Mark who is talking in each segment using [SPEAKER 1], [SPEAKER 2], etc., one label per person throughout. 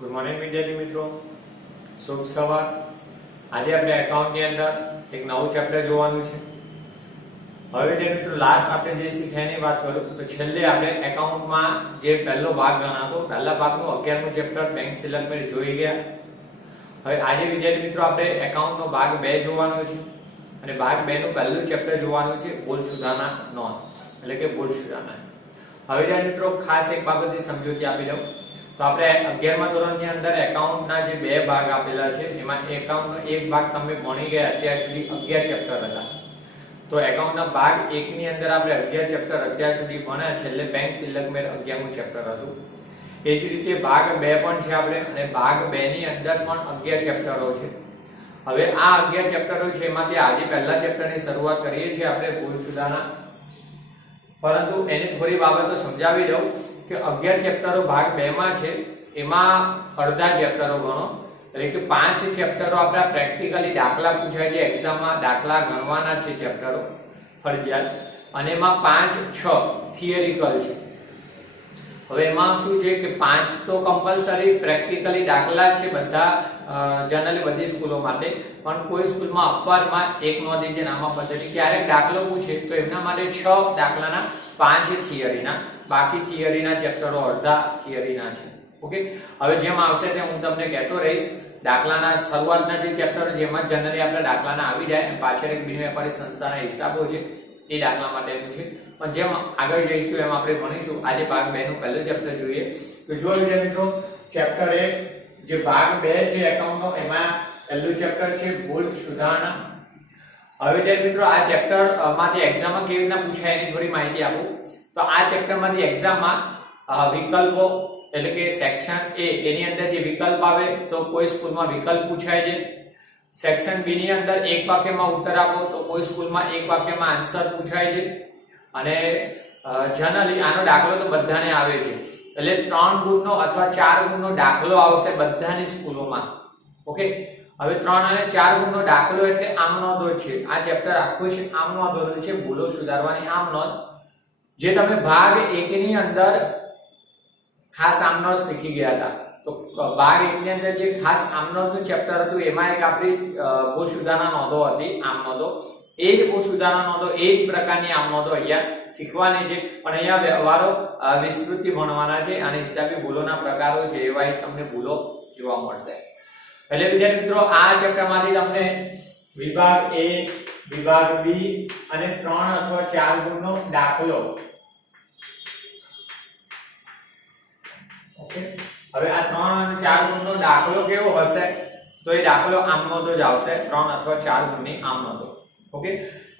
[SPEAKER 1] Good morning વિદ્યાર્થી મિત્રો. શુભ સવાર. આજે આપણે એકાઉન્ટની અંદર એક નવું ચેપ્ટર જોવાનું છે. હવે વિદ્યાર્થી મિત્રો લાસ્ટ આપણે જે શીખ્યાની વાત કરું, તો છેલ્લે આપણે એકાઉન્ટમાં જે પહેલો ભાગ ગણાતો, પહેલા ભાગનું અગિયારમું ચેપ્ટર બેંક સિલેક્ટમેન્ટ જોઈ ગયા. હવે આજે વિદ્યાર્થી મિત્રો, આપણે એકાઉન્ટનો ભાગ બે જોવાનો છે. અને ભાગ બે નું પહેલું ચેપ્ટર જોવાનું છે બોલ સુધાના નોન એટલે કે બોલ સુધાના હવે વિદ્યાર્થી મિત્રો, ખાસ એક બાબતની સમજૂતી આપી દઉં. તો આપણે અગિયારમા ધોરણની અંદર એકાઉન્ટના જે બે ભાગ આપેલા છે, એમાં એકાઉન્ટનો એક ભાગ તમે ભણી ગયા અત્યાર સુધી અગિયાર ચેપ્ટર હતા. તો એકાઉન્ટના ભાગ એકની અંદર આપણે અગિયાર ચેપ્ટર અત્યાર સુધી ભણ્યા, છેલ્લે બેંક સિલેક્ટમેન્ટ અગિયારમું ચેપ્ટર હતું. એ જ રીતે ભાગ બે પણ છે આપણે, અને ભાગ બે ની અંદર પણ અગિયાર ચેપ્ટરો છે. હવે આ અગિયાર ચેપ્ટરો છે, એમાંથી આજે પહેલા ચેપ્ટરની શરૂઆત કરીએ છીએ આપણે ભૂલ સુધારણા પરંતુ એની થોડી બાબતો સમજાવી દઉં કે અગિયાર ચેપ્ટરો ભાગ બે માં છે, એમાં અડધા ચેપ્ટરો ગણો. એટલે કે પાંચ ચેપ્ટરો આપણા પ્રેક્ટિકલી દાખલા પૂછાય છે, એક્ઝામમાં દાખલા ગણવાના છે ચેપ્ટરો, ફરજિયાત. અને એમાં પાંચ, છ થિયરિકલ છે. હવે એમાં શું છે કે પાંચ તો કમ્પલસરી પ્રેક્ટિકલી દાખલા છે બધા જનરલી બધી સ્કૂલો માટે. પણ કોઈ સ્કૂલમાં અપવાદમાં એક નોંધી છે નામા પદ્ધતિ ક્યારેક દાખલો પૂછે તો એમના માટે છ દાખલાના, પાંચ થિયરીના. બાકી થિયરીના ચેપ્ટરો અડધા થિયરીના છે. ઓકે? હવે જેમ આવશે તેમ હું તમને કહેતો રહીશ. દાખલાના શરૂઆતના જે ચેપ્ટરો જેમાં જનરલી આપણે દાખલાના આવી જાય. પાછળ એક બિન વેપારી સંસ્થાના હિસાબો છે. એ દાખલા માટેનું છે. પણ જેમ આગળ જઈશું, એમ આપણે ભણીશું. આજે ભાગ બે નું પહેલું ચેપ્ટર જોઈએ. તો જો વિદ્યાર્થી મિત્રો ચેપ્ટર એક જે ભાગ બે છે એકાઉન્ટનો એમાં પહેલું ચેપ્ટર છે ભૂલ સુધારણા. હવે વિદ્યાર્થી મિત્રો, આ ચેપ્ટરમાંથી એક્ઝામમાં કેવી રીતના પૂછાય એની થોડી માહિતી આપું. તો આ ચેપ્ટરમાંથી એક્ઝામમાં વિકલ્પો એટલે કે સેક્શન એ, એની અંદર જે વિકલ્પ આવે, તો કોઈ સ્કૂલમાં વિકલ્પ પૂછાય છે. સેક્શન બી ની અંદર એક વાક્યમાં ઉત્તર આપો, તો કોઈ સ્કૂલમાં એક વાક્યમાં આન્સર પૂછાય છે. અને જનરલી આનો દાખલો તો બધાને આવે છે એટલે ત્રણ ગુણનો અથવા ચાર ગુણનો દાખલો આવશે બધાની સ્કૂલોમાં. ઓકે? હવે ત્રણ અને ચાર ગુણનો દાખલો એટલે આમ નોંધો છે. આ ચેપ્ટર આખું છે આમ નોંધો છે. ભૂલો સુધારવાની આમ નોંધ. જે તમે ભાગ એક ની અંદર ખાસ આમ નોંધ શીખી ગયા હતા. તો ભાગ એક ની અંદર જે ખાસ આમ નોંધનું ચેપ્ટર હતું, એમાં એક આપણી ભૂલ સુધારણા નોંધો હતી, આમ નોંધો. એ જ સુધારણા નોંધો એ જ પ્રકારની આમ નોંધો અહીંયા શીખવાની છે. પણ અહીંયા વ્યવહારો વિસ્તૃતિ ભણવાના છે અને હિસાબી ભૂલોના પ્રકારો છે એવા તમને ભૂલો જોવા મળશે. એટલે વિદ્યાર્થી મિત્રો, આ ચેપ્ટરમાંથી તમને વિભાગ એ, વિભાગ બી અને ત્રણ અથવા ચાર ગુણનો દાખલો. ઓકે? હવે આ ત્રણ અને ચાર ગુણનો દાખલો કેવો હશે? તો એ દાખલો આમ નોંધો જ આવશે, ત્રણ અથવા ચાર ગુણની આમ નોંધો ઓકે?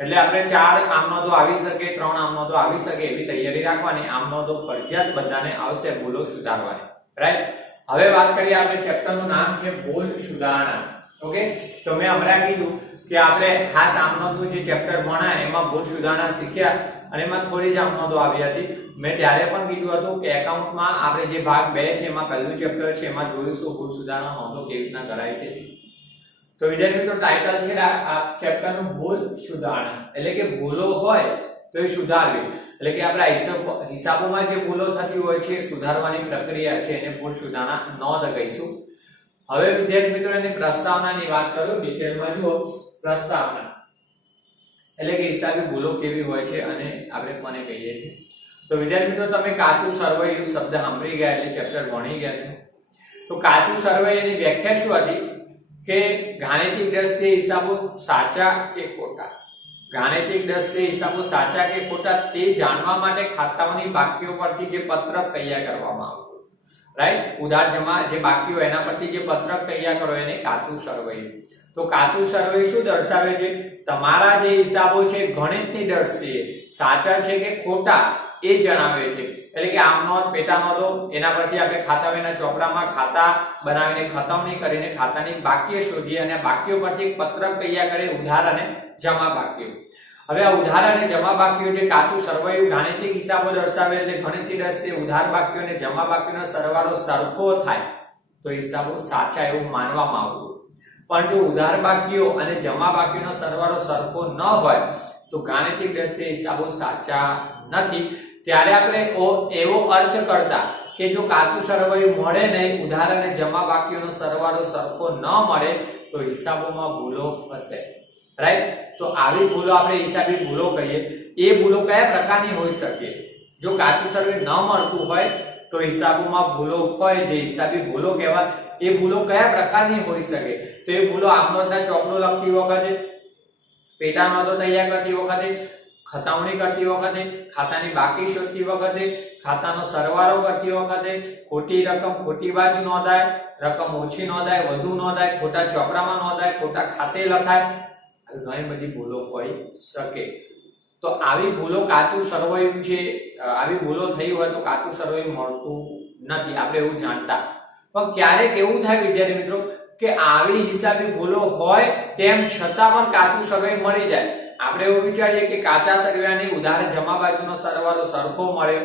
[SPEAKER 1] એટલે આપણે ચાર આમ તો આવી શકે, ત્રણ આમ તો આવી શકે એવી તૈયારી રાખવાની. આમનો તો ફરજિયાત બધાને આવશે ભૂલો સુધારવાની. રાઈટ હવે વાત કરીએ આપણે ચેપ્ટરનું નામ છે ભૂલ સુધારણા. ઓકે? તો મેં હમણાં કીધું કે આપણે ખાસ આમનો નોંધનું જે ચેપ્ટર ભણાય એમાં ભૂલ સુધારણા શીખ્યા અને એમાં થોડી જ આમનો નોંધો આવી હતી. મેં ત્યારે પણ કીધું હતું કે એકાઉન્ટમાં આપણે જે ભાગ બે છે, એમાં પહેલું ચેપ્ટર છે, એમાં જોઈશું ભૂલ સુધારણા નોંધો કેવી રીતના કરાય છે. તો વિદ્યાર્થી મિત્રો ટાઇટલ છે આ ચેપ્ટરનું ભૂલ સુધારણા. એટલે કે ભૂલો હોય તો એ સુધારવી. એટલે કે આપણા હિસાબ હિસાબોમાં જે ભૂલો થતી હોય છે સુધારવાની પ્રક્રિયા છે, એને ભૂલ સુધારણા નોંધ કહીશું હવે વિદ્યાર્થી મિત્રો, એની પ્રસ્તાવનાની વાત કરું ડિટેલમાં જુઓ. પ્રસ્તાવના. એટલે કે હિસાબી ભૂલો કેવી હોય છે અને આપણે કોને કહીએ છીએ. તો વિદ્યાર્થી મિત્રો, તમે કાચું સરવૈયું શબ્દ સાંભળી ગયા એટલે ચેપ્ટર ભણી ગયા છો. તો કાચું સરવૈયાની વ્યાખ્યા શું હતી? કે ગાણિતિક દ્રષ્ટિએ હિસાબો સાચા કે ખોટા? ગાણિતિક દ્રષ્ટિએ હિસાબો સાચા કે ખોટા તે જાણવા માટે ખાતાઓની બાકીઓ પરથી જે પત્રક તૈયાર કરવામાં આવતું. રાઈટ ઉધાર જમા જે બાકીઓ એના પરથી જે પત્રક તૈયાર કરો, એને કાચું સર્વે તો કાચું સર્વે શું દર્શાવે છે? તમારા જે હિસાબો છે, ગણિતની દ્રષ્ટિએ સાચા છે કે ખોટા? એ જણાવે છે. એટલે કે આમ પેટા નોંધો એના પરથી આપણે ખાતાવેના ચોપડામાં ખાતા બનાવીને ખતમણી કરીને ખાતાની બાકીઓ શોધીએ અને બાકીઓ પરથી પત્રક તૈયાર કરી, ઉધાર અને જમા બાકીઓ હવે આ ઉધાર અને જમા બાકીઓ જે કાચું સરવૈયું ગાણિતિક હિસાબો દર્શાવે એટલે ગણિતની દ્રષ્ટિએ ઉધાર બાકીઓ અને જમા બાકીનો સરવાળો સરખો થાય, તો હિસાબો સાચા એવું માનવામાં આવતું. જો ઉધાર બાકીઓ અને જમા બાકીનો સરવાળો સરખો ન હોય, તો ગાણિતિક દ્રષ્ટિએ હિસાબો સાચા નથી. ત્યારે આપણે એવો અર્થ કરતા કે જો કાચું સરવૈયું મળે નહીં અને જમા બાકીઓનો સરવાળો સરખો ન મળે, તો હિસાબોમાં ભૂલો હશે. રાઈટ તો આવી ભૂલો આપણે હિસાબી ભૂલો કહીએ. એ ભૂલો કયા પ્રકારની હોઈ શકે? જો કાચું સરવૈયું ન મળતું હોય, તો હિસાબોમાં ભૂલો હોય. જે હિસાબી ભૂલો કહેવાય, એ ભૂલો કયા પ્રકારની હોઈ શકે? તો એ ભૂલો આમનોંધના ચોકડો લખતી વખતે પેટા નોંધો તૈયાર કરતી વખતે ખતાવણી કરતી વખતે, ખાતાની બાકી શોધતી વખતે, ખાતાનો સરવાળો કરતી વખતે, ખોટી રકમ, ખોટી બાજુ નોંધાય, રકમ ઓછી નોંધાય, વધુ નોંધાય, ખોટા ચોપડામાં નોંધાય, ખોટા ખાતે લખાય. આવી ઘણી બધી ભૂલો હોઈ શકે. તો આવી ભૂલો કાચું સરવૈયું છે, આવી ભૂલો થઈ હોય તો કાચું સરવૈયું મળતું નથી, આપણે એવું જાણતા. પણ ક્યારેક એવું થાય વિદ્યાર્થી મિત્રો, કે આવી હિસાબી ભૂલો હોય, તેમ છતાં પણ કાચું સરવૈયું મળી જાય. આપણે એવું વિચારીએ કે કાચા સરવાની ઉધાર જમા બાજુનો સરવાળો સરખો મળે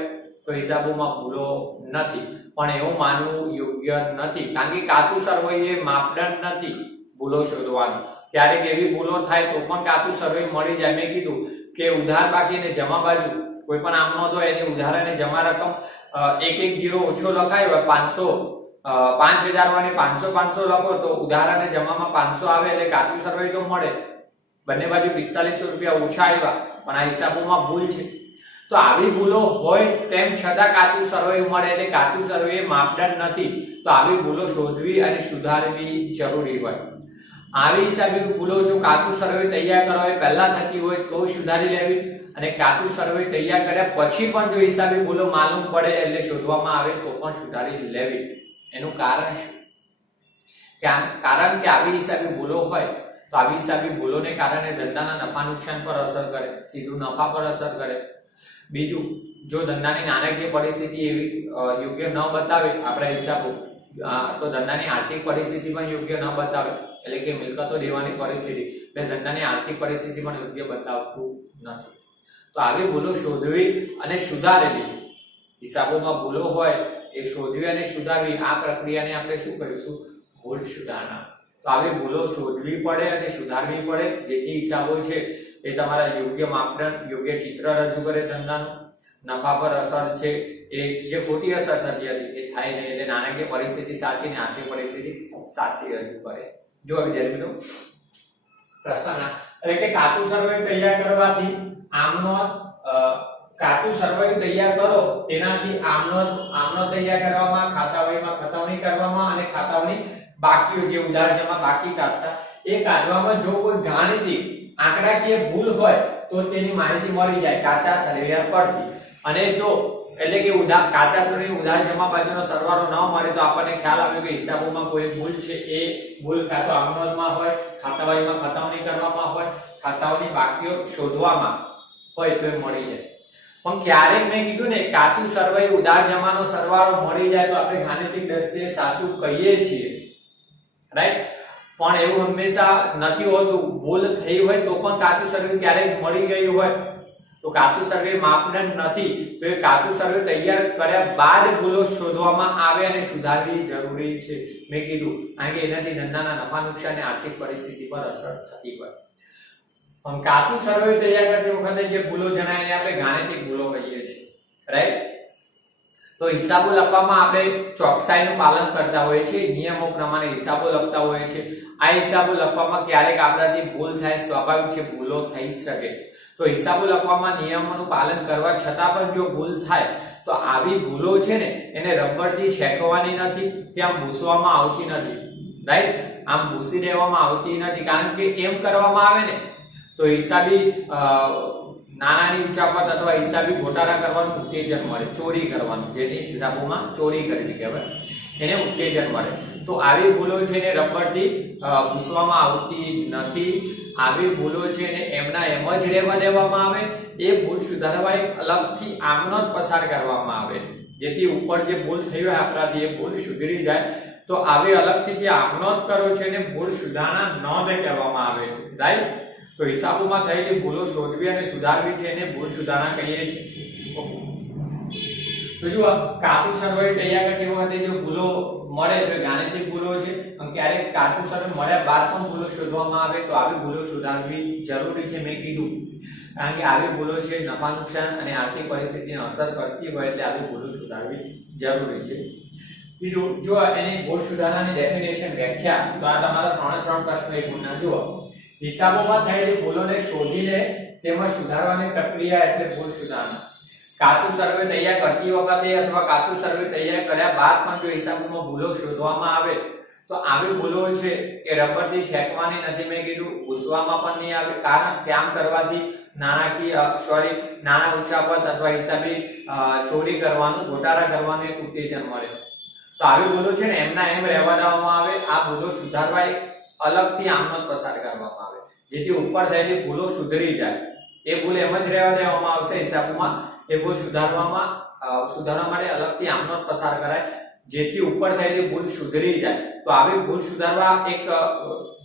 [SPEAKER 1] તો હિસાબોમાં ભૂલો નથી. પણ એવું માનવું યોગ્ય નથી. કારણ કે કાચું સરવૈયું માપદંડ નથી ભૂલો શોધવાનું. ક્યારેક એવી ભૂલો થાય તો પણ કાચું સરવૈયું મળી જાય. મેં કીધું કે ઉધાર બાકી અને જમા બાજુ. કોઈ પણ આમ નોંધ હોય એની ઉધાર અને જમા રકમ એક એક જીરો ઓછો લખાયો હોય, પાંચસો પાંચ હજાર વાળી પાંચસો પાંચસો લખો તો ઉધાર અને જમામાં પાંચસો આવે એટલે કાચું સરવૈયું તો મળે. બંને બાજુ પિસ્તાલીસો રૂપિયા ઓછા આવ્યા, પણ આ હિસાબોમાં ભૂલ છે. તો આવી ભૂલો હોય તેમ છતાં કાચું સર્વે મળે એટલે કાચું સર્વે માપદંડ નથી. તો આવી ભૂલો શોધવી અને સુધારવી જરૂરી હોય. આવી હિસાબે ભૂલો જો કાચું સર્વે તૈયાર કરવા હોય પહેલા થતી હોય તો સુધારી લેવી અને કાચું સર્વે તૈયાર કર્યા પછી પણ જો હિસાબે ભૂલો માલુમ પડે એટલે શોધવામાં આવે તો પણ સુધારી લેવી. એનું કારણ શું? કારણ કે આવી હિસાબે ભૂલો હોય તો આવી હિસાબે ભૂલોને કારણે ધંધાના નફા નુકસાન પર અસર કરે, સીધું નફા પર અસર કરે. બીજું, જો ધંધાની નાણાકીય પરિસ્થિતિ એવી યોગ્ય ન બતાવે, આપણા હિસાબો તો ધંધાની આર્થિક પરિસ્થિતિ પણ યોગ્ય ન બતાવે, એટલે કે મિલકતો દેવાની પરિસ્થિતિ, એટલે ધંધાની આર્થિક પરિસ્થિતિ પણ યોગ્ય બતાવતું નથી. તો આવી ભૂલો શોધવી અને સુધારેલી હિસાબોમાં ભૂલો હોય એ શોધવી અને સુધારવી, આ પ્રક્રિયાને આપણે શું કરીશું ભૂલ સુધારણા. તો આવી ભૂલો શોધવી પડે અને સુધારવી પડે જેથી હિસાબો છે, એ તમારા યોગ્ય માપદંડ, યોગ્ય ચિત્ર રજૂ કરે ધંધાનું. નફા પર અસર છે, એ જે ખોટી અસર થતી હતી, એ થાય નહીં, એટલે નાણાકીય પરિસ્થિતિ સાચી ને આર્થિક પરિસ્થિતિ સાચી રજૂ કરે. જો વિદ્યાર્થી મિત્રો પ્રશ્ન એટલે કે કાચું સર્વે તૈયાર કરવાથી આમનો કાચું સર્વે તૈયાર કરો, તેનાથી આમનો આમનો તૈયાર કરવામાં, ખાતાવહીમાં ખતવણી કરવામાં અને ખાતાવણી બાકીઓ જે ઉધાર જમા બાકી કાઢતા. એ કાઢવામાં જો કોઈ ગાણિતિક આંકડાકીય ભૂલ હોય, તો તેની માહિતી મળી જાય કાચા સર્વેયર પરથી. અને જો એટલે કે ઉધાર કાચા સર્વે ઉધાર જમા બાજુનો સરવાળો ન મળે, તો આપણને ખ્યાલ આવે કે હિસાબોમાં કોઈ ભૂલ છે. એ ભૂલ કાં તો અમલમાં હોય ખાતાવારીમાં ખતાવણી કરવામાં હોય, ખાતાઓની બાકીઓ શોધવામાં હોય તો એ મળી જાય. પણ ક્યારેક મેં કીધું ને, કાચું સર્વે ઉધાર જમાનો સરવાળો મળી જાય તો આપણે ગાણિતિક દ્રષ્ટિએ સાચું કહીએ છીએ. રાઈટ પણ એવું હંમેશા નથી હોતું. ભૂલ થઈ હોય તો પણ કાચું સર્વે ક્યારેક મળી ગયું હોય. તો કાચું સર્વે માપદંડ નથી. તો એ કાચું સર્વે તૈયાર કર્યા બાદ ભૂલો શોધવામાં આવે અને સુધારવી જરૂરી છે. મેં કીધું. કારણ કે એનાથી ધંધાના નફા નુકસાન અને આર્થિક પરિસ્થિતિ પર અસર થતી હોય. પણ કાચું સર્વે તૈયાર કરતી વખતે જે ભૂલો જણાય એને આપણે ગાણિતિક ભૂલો કહીએ છીએ. રાઈટ તો હિસાબો લખવામાં આપણે ચોકસાઈનું પાલન કરતા હોઈએ છીએ, નિયમો પ્રમાણે હિસાબો લખતા હોઈએ છીએ. આ હિસાબો લખવામાં ક્યારેક આપણાથી ભૂલ થાય, સ્વાભાવિક છે ભૂલો થઈ શકે. તો હિસાબો લખવામાં નિયમોનું પાલન કરવા છતાં પણ જો ભૂલ થાય, તો આવી ભૂલો છે ને, એને રબરથી શેકવાની નથી કે આમ ભૂસવામાં આવતી નથી. રાઈટ આમ ભૂસી દેવામાં આવતી નથી, કારણ કે એમ કરવામાં આવે ને. તો હિસાબી નાનાની ઉચાપત અથવા હિસાબી ઘોટાળા કરવાનું ઉત્તેજન મળે, ચોરી કરવાનું, જેને હિસાબોમાં ચોરી કરવી કહેવાય, એને ઉત્તેજન મળે. તો આવી ભૂલો છે ને રબરથી પૂછવામાં આવતી નથી. આવી ભૂલો છે ને એમના એમ જ રહેવા દેવામાં આવે. એ ભૂલ સુધારવા એક અલગથી આમનો જ પસાર કરવામાં આવે. જેથી ઉપર જે ભૂલ થઈ હોય, આપણાથી એ ભૂલ સુધરી જાય. તો આવી અલગથી જે આમનોંધ કરો છે, એને ભૂલ સુધારણા નોંધ કહેવામાં આવે છે. રાઈટ તો હિસાબોમાં થયેલી ભૂલો શોધવી અને સુધારવી છે એને ભૂલ સુધારણા કહીએ છીએ. તો જુઓ, કાચું સરવૈયું તૈયાર કરતી વખતે જો ભૂલો મળે તો ગાણિતિક ભૂલો છે. અને ક્યારેક કાચું સરવૈયું મળ્યા બાદ પણ ભૂલો શોધવામાં આવે તો આવી ભૂલો સુધારવી જરૂરી છે મેં કીધું. કારણ કે આવી ભૂલો છે, નફા નુકસાન અને આર્થિક પરિસ્થિતિને અસર કરતી હોય એટલે આવી ભૂલો સુધારવી જરૂરી છે. બીજું, જો એની ભૂલ સુધારણાની ડેફિનેશન વ્યાખ્યા, તો આ તમારા ત્રણે ત્રણ પ્રશ્નો એક ગુણના. જુઓ હિસાબોમાં થયેલી ભૂલોને શોધીને તેમાં સુધારવાની પ્રક્રિયા એટલે ભૂલ સુધારણા. કાચું સર્વે તૈયાર કરતી વખતે અથવા કાચું સર્વે તૈયાર કર્યા બાદ પણ જો હિસાબોમાં ભૂલો શોધવામાં આવે, તો આવી ભૂલો છે એ રબરથી ફેંકવાની નથી મેં કીધું, ઘૂસવામાં પણ નહીં આવે. કારણ કે આમ કરવાથી નાણાકીય સોરી નાણાં ઉછાપત અથવા હિસાબી ચોરી કરવાનું, ગોટાળા કરવાનું એક ઉત્તેજન મળે. તો આવી ભૂલો છે ને એમના એમ રહેવા દેવામાં આવે. આ ભૂલો સુધારવા અલગથી જ પસાર કરવામાં આવે. જેથી ઉપર થયેલી ભૂલો સુધરી જાય. એ ભૂલ એમ જ રહેવા દેવામાં આવશે હિસાબમાં. એ ભૂલ સુધારવામાં સુધારવા માટે અલગથી જ પસાર કરાય. જેથી ઉપર થયેલી ભૂલ સુધરી જાય. તો આવી ભૂલ સુધારવા એક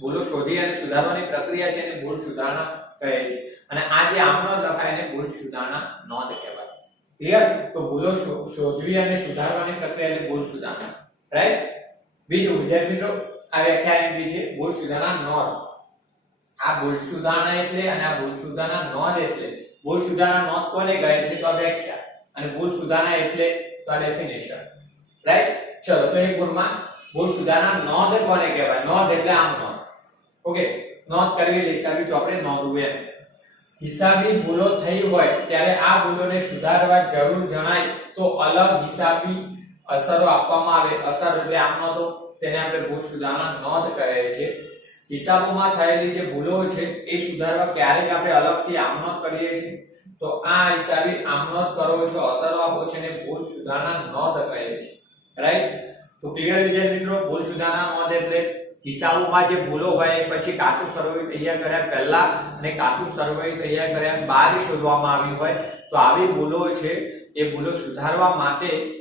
[SPEAKER 1] ભૂલો શોધી અને સુધારવાની પ્રક્રિયા છે એને ભૂલ સુધારણા કહે છે. અને આ જે આમનો લખાય એને ભૂલ સુધારણા નોંધ કહેવાય. ક્લિયર તો ભૂલો શોધવી અને સુધારવાની પ્રક્રિયા એટલે ભૂલ સુધારણા. રાઈટ બીજું, વિદ્યાર્થી મિત્રો આ વ્યાખ્યા એમ બી છે ભૂલ સુધારણા નોંધ. આ ભૂલ સુધારણા એટલે અને આ ભૂલ સુધારણા નોંધ એટલે. ભૂલ સુધારણા નોંધ કોને કહે છે? તો વ્યાખ્યા. અને ભૂલ સુધારણા એટલે તો ડેફિનેશન રાઈટ ચલો, તો એક ગુણમાં ભૂલ સુધારણા નોંધ કોને કહેવાય? નોંધ એટલે આમ નોંધ. ઓકે નોંધ કરવી હિસાબી ચોપડે નોંધવું એમ. હિસાબી ભૂલો થઈ હોય ત્યારે આ ભૂલોને સુધારવા જરૂર જણાય તો અલગ હિસાબી અસરો આપવામાં આવે. અસર એટલે આમ નોંધો. તેને આપણે ભૂલ સુધારણા નોંધ કહે છે. હિસાબોમાં થયેલી જે ભૂલો છે, એ સુધારવા ક્યારેક આપણે અલગથી આમનોંધ કરીએ છીએ. તો આ હિસાબે આમનોંધ કરો છો, અસરો આપો ને ભૂલ સુધારણા નોંધ કહે છે. રાઈટ તો ક્લિયર વિદ્યાર્થી મિત્રો? ભૂલ સુધારણા નોંધ એટલે હિસાબોમાં જે ભૂલો હોય, એ પછી કાચું સર્વે તૈયાર કર્યા પહેલા અને કાચું સર્વે તૈયાર કર્યા બાદ શોધવામાં આવી હોય. તો આવી ભૂલો છે, એ ભૂલો સુધારવા માટે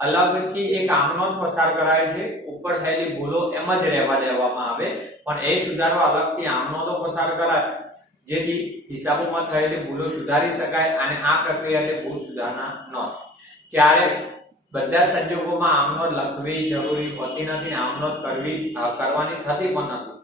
[SPEAKER 1] અલગથી એક આમનોંધ પસાર કરાય છે. ઉપર થયેલી ભૂલો એમ જ રહેવા દેવામાં આવે. પણ એ સુધારવા અલગથી આમનો તો પસાર કરાય. જેથી હિસાબોમાં થયેલી ભૂલો સુધારી શકાય અને આ પ્રક્રિયા ભૂલ સુધારના ન ક્યારેક બધા સંજોગોમાં આમનો લખવી જરૂરી હોતી નથી આમનો કરવી કરવાની થતી પણ નથી.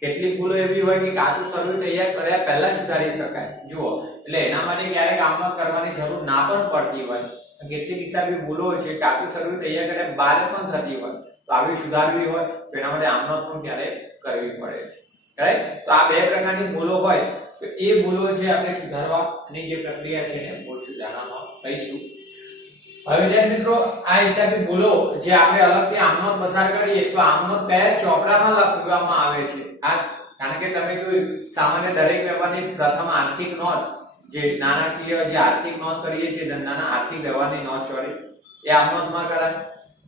[SPEAKER 1] કેટલીક ભૂલો એવી હોય કે કાચું સર્વે તૈયાર કર્યા પહેલા સુધારી શકાય. જુઓ, એટલે એના માટે ક્યારેક આમમાં કરવાની જરૂર ના પણ પડતી હોય. કેટલીક હિસાબી ભૂલો છે, કાચું સર્વે તૈયાર કર્યા બાદ પણ થતી હોય. તો આવી સુધારવી હોય તો એના માટે આમનો પણ ક્યારે કરવી પડે છે. રાઈટ તો આ બે પ્રકારની ભૂલો હોય તો એ ભૂલો છે આપણે સુધારવાની જે પ્રક્રિયા છે એને ભૂલ સુધારણાનો કહીશું. હવે વિદ્યાર્થી મિત્રો, આ હિસાબે ભૂલો જે આપણે અલગથી આમનોંધ પસાર કરીએ તો આમનો કયા ચોપડામાં લખવામાં આવે છે. આ કારણ કે તમે જોયું, સામાન્ય દરેક વ્યવહારની પ્રથમ આર્થિક નોંધ, જે નાણાકીય જે આર્થિક નોંધ કરીએ છીએ ધંધાના આર્થિક વ્યવહારની નોંધ સોરી એ આમનોંધમાં કરાય.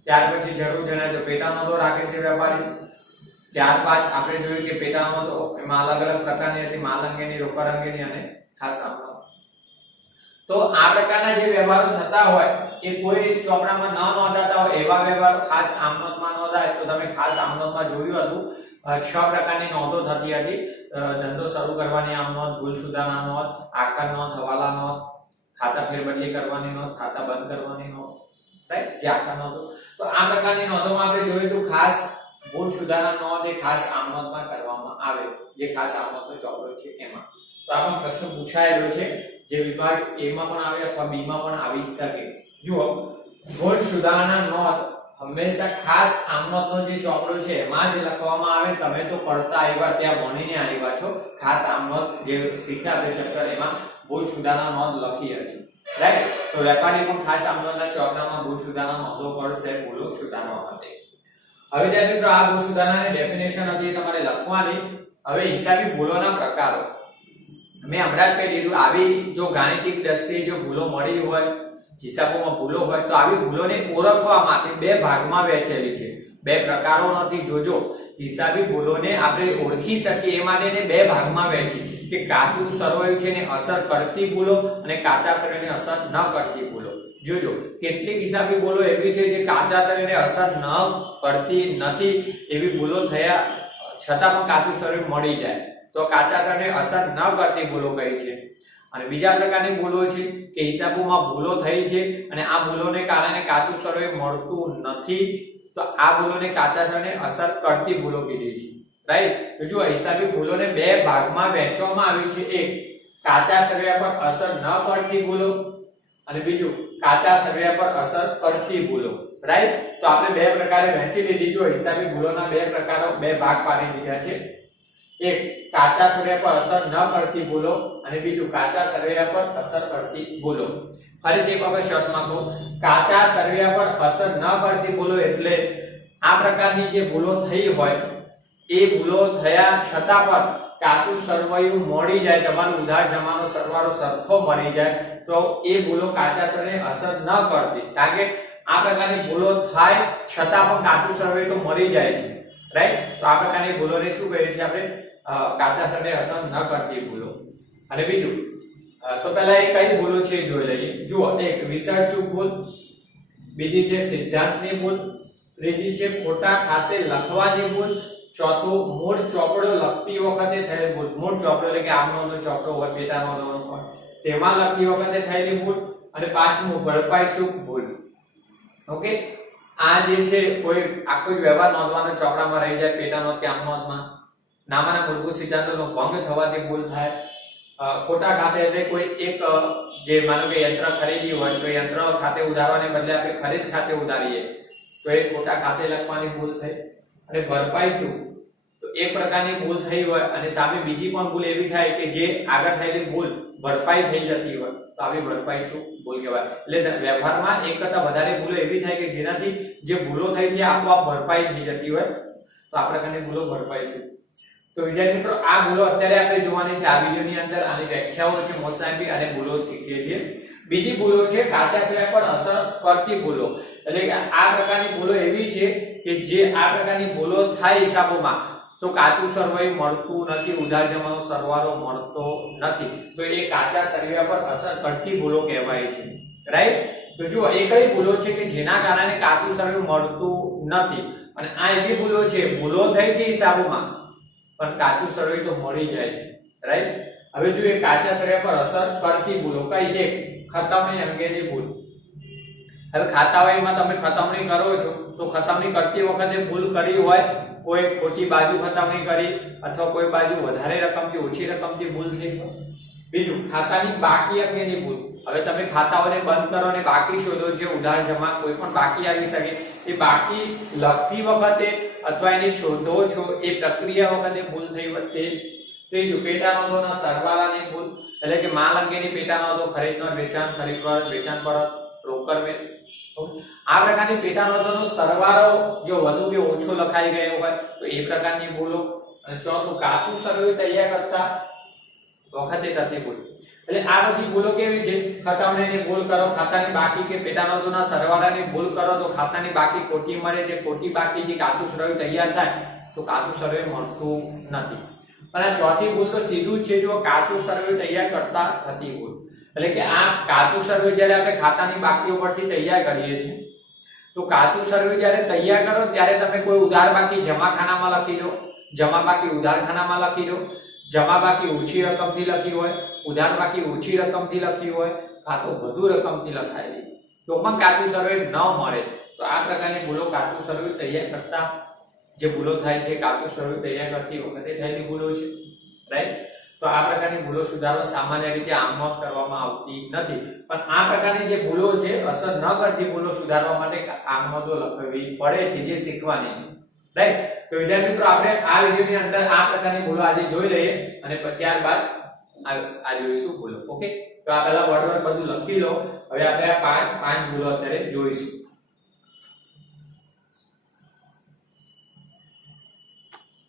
[SPEAKER 1] ત્યાર પછી જરૂર જણાય તો પેટા નોંધો રાખે છે વેપારી. ત્યારબાદ આપણે જોયું કે પેટા નોંધો એમાં અલગ અલગ પ્રકારની હતી, માલ અંગેની, રોકડ અંગેની અને ખાસ આપણો. તો આ પ્રકારના જે વ્યવહારો થતા હોય, એ કોઈ ચોપડામાં ન નોંધાતા હોય, એવા વ્યવહારો ખાસ આમનોંધમાં નોંધાય તો તમે ખાસ આમનોંધમાં જોયું હતું છ પ્રકારની નોંધો થતી હતી. ધંધો શરૂ કરવાની આમનોંધ ભૂલ સુધારણા નોંધ આખર નોંધ, હવાલા નોંધ, ખાતા ફેરબદલી કરવાની નોંધ, ખાતા બંધ કરવાની નોંધ રાઈટ જે નોંધો તો આ પ્રકારની નોંધોમાં આપણે જોયું તો ખાસ ભૂલ સુધારા નોંધ એ ખાસ આમનોંધમાં કરવામાં આવે, જે ખાસ આમનોંધનો ચોપડો છે એમાં. તો આ પણ પ્રશ્ન પૂછાયેલો છે, જે વિભાગ એ માં પણ આવે અથવા બી માં પણ આવી શકે. જુઓ ભૂલ સુધારાના નોંધ હંમેશા ખાસ આમનોંધનો જે ચોપડો છે, એમાં જ લખવામાં આવે. તમે તો પડતા આવ્યા, ત્યાં ભણીને આવ્યા છો. ખાસ આમનોંધ જે શીખ્યા આપણે ચેપ્ટર એમાં ભૂલ સુધારાના નોંધ લખી હતી. રાઈટ તો વેપારી પણ ખાસ આમનોંધના ચોપડામાં ભૂલ સુધારણા નોંધો પડશે ભૂલો સુધારવા માટે. હવે ત્યાં મિત્રો, આ ભૂલ સુધારણાની ડેફિનેશન હતી તમારે લખવાની. હવે હિસાબી ભૂલોના પ્રકારો. મેં હમણાં જ કહી દીધું, આવી જો ગાણિતિક દ્રષ્ટિએ જો ભૂલો મળી હોય, હિસાબોમાં ભૂલો હોય, તો આવી ભૂલોને ઓળખવા માટે બે ભાગમાં વહેંચેલી છે. બે પ્રકારો નથી, જોજો. હિસાબી ભૂલોને આપણે ઓળખી શકીએ, એ માટે બે ભાગમાં વહેંચી. કે કાચું સરવાયું છે અસર કરતી ભૂલો અને કાચા સરવાયને અસર ન કરતી ભૂલો. જોજો, કેટલીક હિસાબી ભૂલો એવી છે જે કાચા શરીરને અસર ન કરતી નથી, એવી ભૂલો થયા છતાં પણ કાચું શરીર મળી જાય. તો કાચા શરીરને અસર ન કરતી ભૂલો કઈ છે? અને બીજા પ્રકારની ભૂલો છે કે હિસાબોમાં ભૂલો થઈ છે અને આ ભૂલોને કારણે કાચું સર્વે મળતું નથી તો આ ભૂલોને કાચા સર્વેને અસર કરતી ભૂલો કીધી છે. રાઈટ તો જો હિસાબી ભૂલોને બે ભાગમાં વહેંચવામાં આવી છે. એક, કાચા સર્વે પર અસર ન કરતી ભૂલો અને બીજું, કાચા સર્વે પર અસર કરતી ભૂલો. રાઈટ તો આપણે બે પ્રકારે વહેંચી લીધી. જો હિસાબી ભૂલોના બે પ્રકારો, બે ભાગ પાડી દીધા છે. એક કાચા સર્વે પર અસર ન કરતી ભૂલો અને બીજું કાચા સર્વે પર અસર કરતી ભૂલો ફરીથી એક વખત શોર્ટમાં કહું, કાચા સર્વે પર અસર ન કરતી ભૂલો એટલે આ પ્રકારની જે ભૂલો થઈ હોય, એ ભૂલો થયા છતાં પણ કાચું સરવૈયું મળી જાય, તમારું ઉધાર જમાનો સરવાળો સરખો મળી જાય, તો એ ભૂલો કાચા સર્વે અસર ન કરતી કારણ કે આ પ્રકારની ભૂલો થાય છતાં પણ કાચું સરવૈયું તો મળી જાય છે. રાઈટ તો આ પ્રકારની ભૂલોને શું કહીએ છીએ આપણે? કાચા સાથે અસર ન કરતી ભૂલો. અને બીજું તો પહેલા એ કઈ ભૂલો છે જોઈ લઈએ. જુઓ, એક વિસર્જુ ભૂલ, બીજી છે સિદ્ધાંતની ભૂલ, ત્રીજી છે ખોટા ખાતે લખવાની ભૂલ, ચોથું મૂળ ચોપડો લખતી વખતે થયેલ ભૂલ. મૂળ ચોપડો એટલે કે આમનો ચોપડો હોય પેટાનો હોય. તેમાં લખતી વખતે થયેલી ભૂલ અને પાંચમું ભરપાઈ ચૂક ભૂલ. ઓકે આ જે છે, કોઈ આખો જ વ્યવહાર નોંધવાનો ચોપડામાં રહી જાય પેટાનો કે આમનોંધમાં નામાના મૂળભૂત સિદ્ધાંતોનો ભંગ થવાથી ભૂલ થાય. ખોટા ખાતે એટલે કોઈ એક જે માનો કે યંત્ર ખરીદી હોય, તો યંત્ર ખાતે ઉધારવાને બદલે આપણે ખરીદ ખાતે ઉધારીએ. તો એ ખોટા ખાતે લખવાની ભૂલ થઈ. અને ભરપાઈ ચૂક તો એક પ્રકારની ભૂલ થઈ હોય અને સામે બીજી પણ ભૂલ એવી થાય કે જે આગળ થયેલી ભૂલ ભરપાઈ થઈ જતી હોય, તો આવી ભરપાઈ ચૂક ભૂલ કહેવાય. એટલે વ્યવહારમાં એક કરતા વધારે ભૂલો એવી થાય કે જેનાથી જે ભૂલો થઈ છે આપોઆપ ભરપાઈ થઈ જતી હોય. તો આ પ્રકારની ભૂલો ભરપાઈ ચૂક તો વિદ્યાર્થી મિત્રો, આ ભૂલો અત્યારે આપણે જોવાની છે. આ વિડિયોની અંદર આની વ્યાખ્યાઓ છે મોસાંબી અને ભૂલો શીખીએ છીએ. બીજી ભૂલો છે, કાચા સિવાય પર અસર કરતી ભૂલો. એટલે કે આ પ્રકારની ભૂલો એવી છે કે જે આ પ્રકારની ભૂલો થાય હિસાબોમાં, તો કાચું સરવાઈ મળતું નથી, ઉધાર જમાનો સરવાળો મળતો નથી. તો એ કાચા સરવાળા પર અસર કરતી ભૂલો કહેવાય છે. રાઈટ તો જો એ કઈ ભૂલો છે કે જેના કારણે કાચું સરવાળું મળતું નથી? અને આ એવી ભૂલો છે, ભૂલો થઈ છે હિસાબોમાં. પણ કાચું સળિયું તો મળી જાય છે રાઈટ હવે જો એ કાચા સળિયા પર અસર કરતી ભૂલો કઈ એક ખતમણી અંગેની ભૂલ. હવે ખાતાવહીમાં તમે ખતમણી કરો છો, તો ખતમણી કરતી વખતે ભૂલ કરી હોય, કોઈ ખોટી બાજુ ખતમણી કરી, અથવા કોઈ બાજુ વધારે રકમથી ઓછી રકમથી ભૂલ થઈ હોય. બીજું, ખાતાની બાકી અંગેની ભૂલ. હવે તમે ખાતાઓને બંધ કરો અને બાકી શોધો, જે ઉધાર, જમા કોઈ પણ બાકી આવી શકે. એ બાકી લખતી વખતે અથવા એને શોધો છો, એ પ્રક્રિયા વખતે ભૂલ થઈ વખતે ત્રીજું પેટા નોંધોના સરવાળાની ભૂલ, એટલે કે માલ અંગેની પેટા નોંધો ખરીદનો વેચાણ ખરીદ વેચાણ પર રોકડ વેચ. આ પ્રકારની પેટા નોંધોનો સરવાળો જો વધુ કે ઓછો લખાઈ ગયો હોય, તો એ પ્રકારની ભૂલો. અને ચોથું, કાચું સરવૈયું તૈયાર કરતા વખતે થતી ભૂલ એટલે આ બધી ભૂલો કેવી છે? ખતમણીની ભૂલ કરો, ખાતાની બાકી કે પેટા નોંધોના સરવાળાની ભૂલ કરો, તો ખાતાની બાકી ખોટી મળે છે ખોટી બાકીથી કાચું સર્વે તૈયાર થાય, તો કાચું સર્વે મળતું નથી. અને આ ચોથી ભૂલ તો સીધું જ છે, જો કાચું સર્વે તૈયાર કરતા થતી ભૂલ. એટલે કે આ કાચું સર્વે જ્યારે આપણે ખાતાની બાકીઓ પરથી તૈયાર કરીએ છીએ, તો કાચું સર્વે જ્યારે તૈયાર કરો, ત્યારે તમે કોઈ ઉધાર બાકી જમાખાનામાં લખી દો જમા બાકી ઉધાર ખાનામાં લખી દો જમા બાકી ઓછી રકમથી લખી હોય, ઉધાર બાકી ઓછી રકમથી લખી હોય, કાં તો વધુ રકમથી લખાયેલી. તો પણ કાચું સર્વે ન મળે. તો આ પ્રકારની ભૂલો કાચું સર્વે તૈયાર કરતા જે ભૂલો થાય છે, કાચું સર્વે તૈયાર કરતી વખતે થયેલી ભૂલો છે રાઈટ તો આ પ્રકારની ભૂલો સુધારવા સામાન્ય રીતે આમમાં કરવામાં આવતી નથી. પણ આ પ્રકારની જે ભૂલો છે, અસર ન કરતી ભૂલો સુધારવા માટે આમનોંધો લખવી પડે છે, જે શીખવાની છે. રાઈટ તો વિદ્યાર્થી મિત્રો, આપણે આ વિડિયોની અંદર આ પ્રકારની ભૂલો આજે જોઈ લઈએ અને ત્યારબાદ આ જોઈશું ભૂલો. ઓકે તો આ પહેલા વર્ડ બધું લખી લો. હવે આપણે આ પાંચ પાંચ ભૂલો અત્યારે જોઈશું.